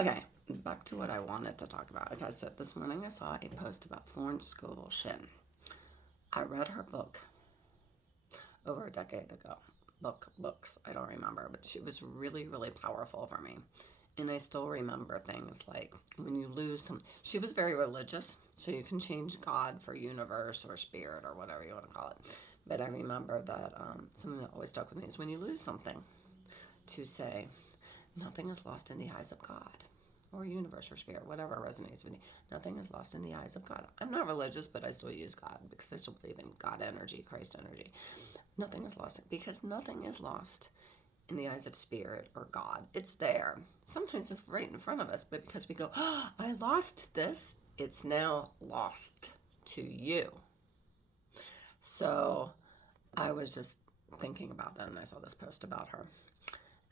Okay, back to what I wanted to talk about. Like I said, this morning I saw a post about Florence Scovel Shinn. I read her book over a decade ago. Books, I don't remember, but she was really, really powerful for me. And I still remember things like when you lose some. She was very religious, so you can change God for universe or spirit or whatever you want to call it. But I remember that something that always stuck with me is when you lose something, to say, nothing is lost in the eyes of God or universe or spirit, whatever resonates with you. Nothing is lost in the eyes of God. I'm not religious, but I still use God because I still believe in God energy, Christ energy. Nothing is lost because nothing is lost in the eyes of spirit or God. It's there. Sometimes it's right in front of us, but because we go, oh, I lost this, it's now lost to you. So I was just thinking about that, and I saw this post about her.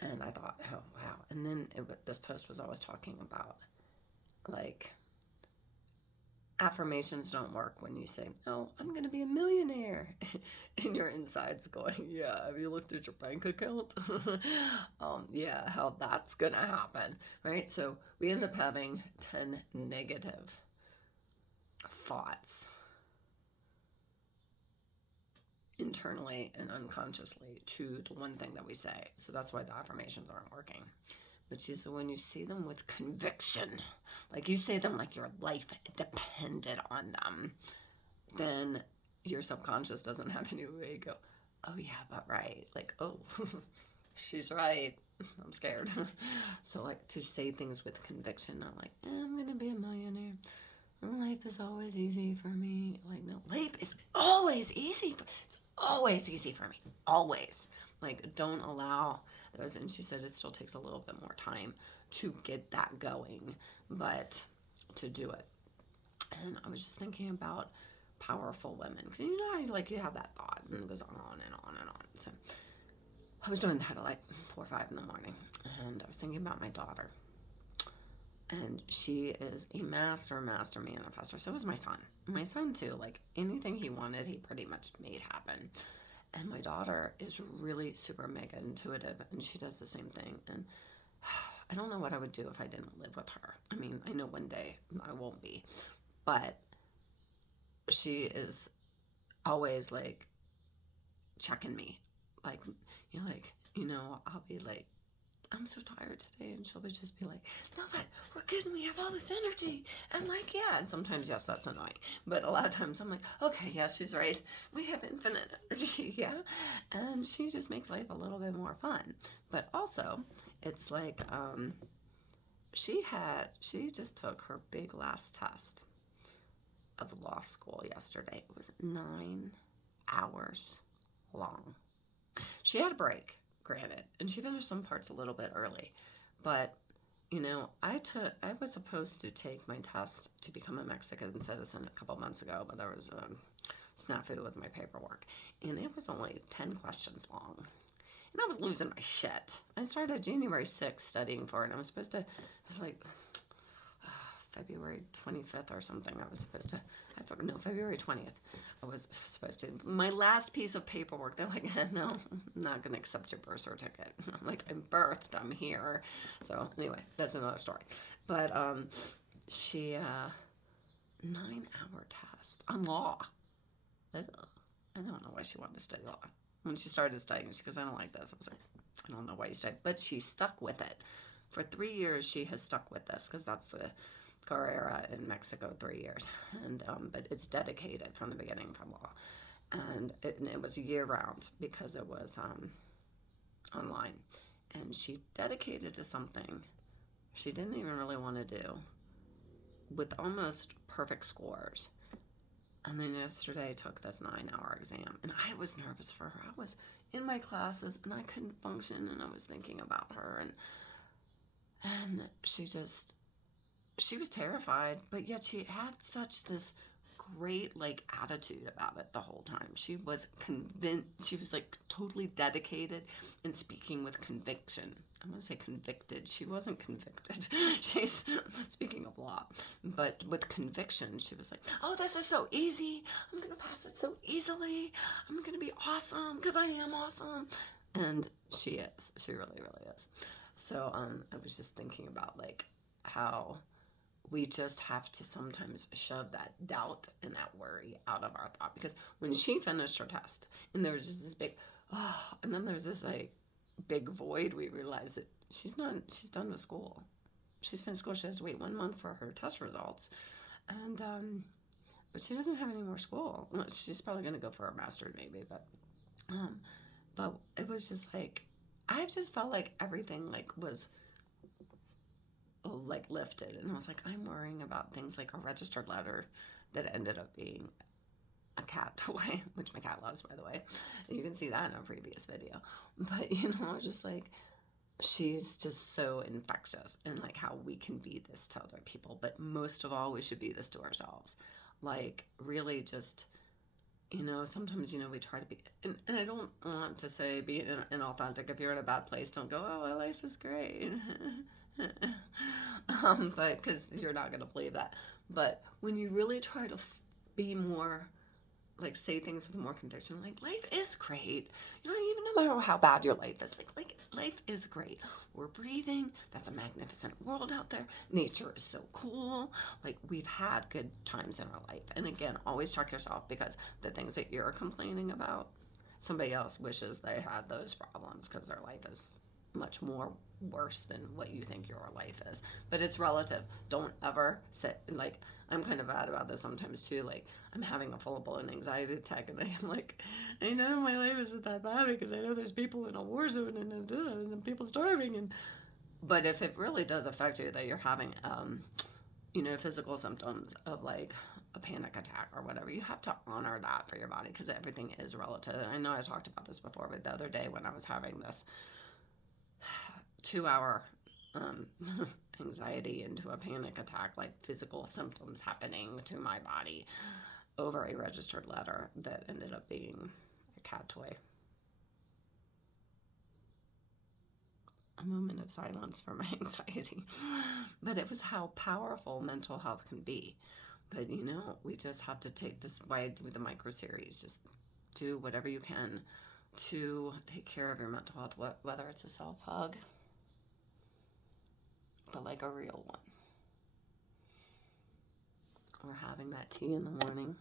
And I thought, oh, wow. And then this post was always talking about, like, affirmations don't work when you say, oh, I'm going to be a millionaire. And your inside's going, yeah, have you looked at your bank account? Yeah, how that's going to happen, right? So we end up having 10 negative thoughts internally and unconsciously to the one thing that we say. So that's why the affirmations aren't working. But she said when you say them with conviction, like you say them like your life depended on them, then your subconscious doesn't have any way to go, oh yeah, but right. Like, oh, she's right. I'm scared. So like to say things with conviction, not like, I'm going to be a millionaire. Life is always easy for me. Like, no, life is always easy. It's always easy for me. Always. Like, don't allow those. And she said it still takes a little bit more time to get that going, but to do it. And I was just thinking about powerful women. Because you know, like you have that thought and it goes on and on and on. So I was doing that at like 4 or 5 in the morning. And I was thinking about my daughter. And she is a master manifester. So was my son. My son too. Like anything he wanted, he pretty much made happen. And my daughter is really super mega intuitive, and she does the same thing. And I don't know what I would do if I didn't live with her. I mean, I know one day I won't be, but she is always like checking me. Like, I'll be like, I'm so tired today, and she'll just be like, no, but we're good, and we have all this energy, and like, yeah, and sometimes, yes, that's annoying, but a lot of times I'm like, okay, yeah, she's right, we have infinite energy, yeah, and she just makes life a little bit more fun. But also, it's like, she just took her big last test of law school yesterday. It was 9 hours long. She had a break, granted, and she finished some parts a little bit early. But, I was supposed to take my test to become a Mexican citizen a couple months ago, but there was a snafu with my paperwork. And it was only 10 questions long. And I was losing my shit. I started January 6th studying for it, and it was like February 25th or something. February 20th. I was supposed to. My last piece of paperwork, they're like, no, I'm not going to accept your birth certificate. I'm like, I'm birthed, I'm here. So anyway, that's another story. But she, 9-hour test on law. Ugh. I don't know why she wanted to study law. When she started studying, she goes, I don't like this. I was like, I don't know why you studied. But she stuck with it. For 3 years, she has stuck with this because that's the carrera in Mexico, 3 years. And but it's dedicated from the beginning for law. And it was year round because it was online. And she dedicated to something she didn't even really want to do with almost perfect scores. And then yesterday I took this 9-hour exam, and I was nervous for her. I was in my classes, and I couldn't function, and I was thinking about her, and she was terrified, but yet she had such this great, like, attitude about it the whole time. She was convinced, she was, like, totally dedicated and speaking with conviction. I'm going to say convicted. She wasn't convicted. She's speaking of law. But with conviction, she was like, oh, this is so easy. I'm going to pass it so easily. I'm going to be awesome because I am awesome. And she is. She really, really is. So I was just thinking about, like, how we just have to sometimes shove that doubt and that worry out of our thought. Because when she finished her test and there was just this big, oh, and then there's this like big void, we realized that she's done with school. She's finished school. She has to wait 1 month for her test results. And, but she doesn't have any more school. Well, she's probably going to go for a master's maybe, but it was just like, I just felt like everything like was like lifted, and I was like, I'm worrying about things like a registered letter that ended up being a cat toy, which my cat loves, by the way. And you can see that in a previous video. But I was just like, she's just so infectious, and like how we can be this to other people, but most of all, we should be this to ourselves. Like really just, sometimes, we try to be, and I don't want to say be inauthentic. If you're in a bad place, don't go, oh, my life is great. But because you're not going to believe that. But when you really try to be more, like say things with more conviction, like life is great. Even no matter how bad your life is, like life is great. We're breathing. That's a magnificent world out there. Nature is so cool. Like we've had good times in our life. And again, always check yourself, because the things that you're complaining about, somebody else wishes they had those problems because their life is much more worse than what you think your life is. But it's relative. Don't ever say, like, I'm kind of bad about this sometimes too. Like, I'm having a full-blown anxiety attack, and I'm like, I know my life isn't that bad because I know there's people in a war zone and people starving. But if it really does affect you, that you're having, physical symptoms of like a panic attack or whatever, you have to honor that for your body, because everything is relative. And I know I talked about this before, but the other day when I was having this 2-hour anxiety into a panic attack, like physical symptoms happening to my body over a registered letter that ended up being a cat toy. A moment of silence for my anxiety. But it was how powerful mental health can be. But we just have to take this, why I do the micro series, just do whatever you can to take care of your mental health, whether it's a self hug, but like a real one, or having that tea in the morning,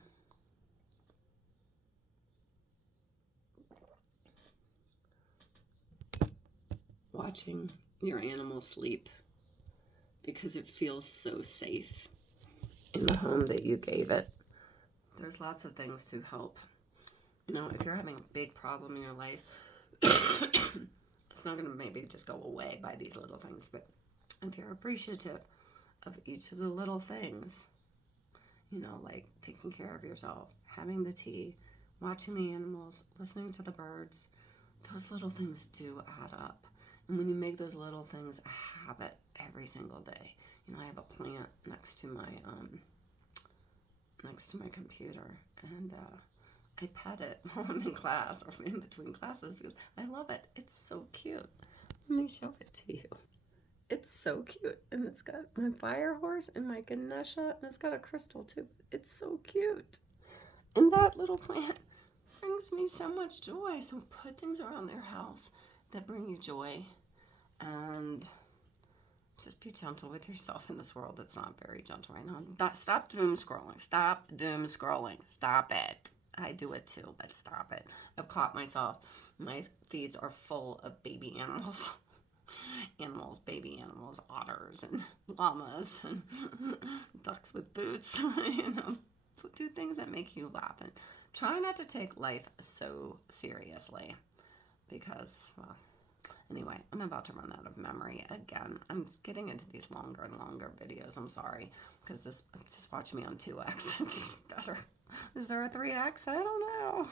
watching your animal sleep, because it feels so safe in the home that you gave it. There's lots of things to help. If you're having a big problem in your life, it's not going to maybe just go away by these little things, but if you're appreciative of each of the little things, like taking care of yourself, having the tea, watching the animals, listening to the birds, those little things do add up. And when you make those little things a habit every single day, I have a plant next to my computer, and I pet it while I'm in class or in between classes because I love it. It's so cute. Let me show it to you. It's so cute, and it's got my fire horse and my Ganesha, and it's got a crystal too. It's so cute. And that little plant brings me so much joy. So put things around their house that bring you joy, and just be gentle with yourself in this world that's not very gentle right now. Stop doom scrolling. Stop doom scrolling. Stop it. I do it too, but stop it. I've caught myself. My feeds are full of baby animals. Baby animals, otters and llamas and ducks with boots. Do things that make you laugh, and try not to take life so seriously, because, well, anyway, I'm about to run out of memory again. I'm getting into these longer and longer videos. I'm sorry, because just watch me on 2x. It's better. Is there a 3x? I don't know.